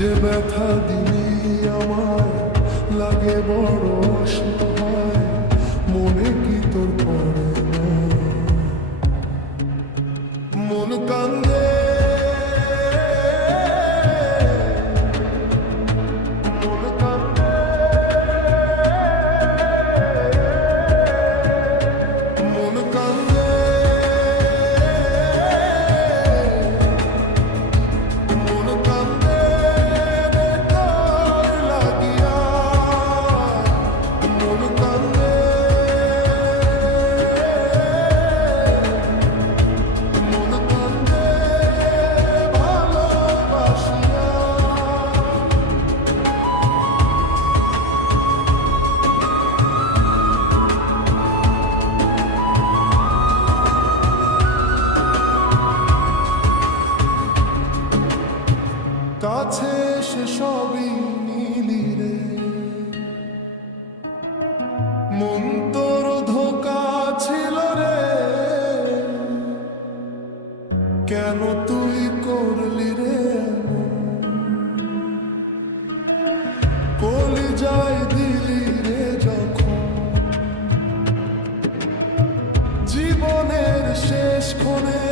যে ব্যথা দিলি আমার লাগে বড় অসহায়, মনে কি তোর পড়ে না? মন কান্দে মন কান্দে মন কান্দে মন কান্দে বেকার লাগিয়া, মন কান্দে মন কান্দে ভালোবাসিয়া। কাছে এসে সবই নিলি রে, মন তোর ধোকা ছিল রে, কেন তুই করলি রে এমন? কলিজায় দিলি রে যখন, জীবনের শেষ ক্ষণে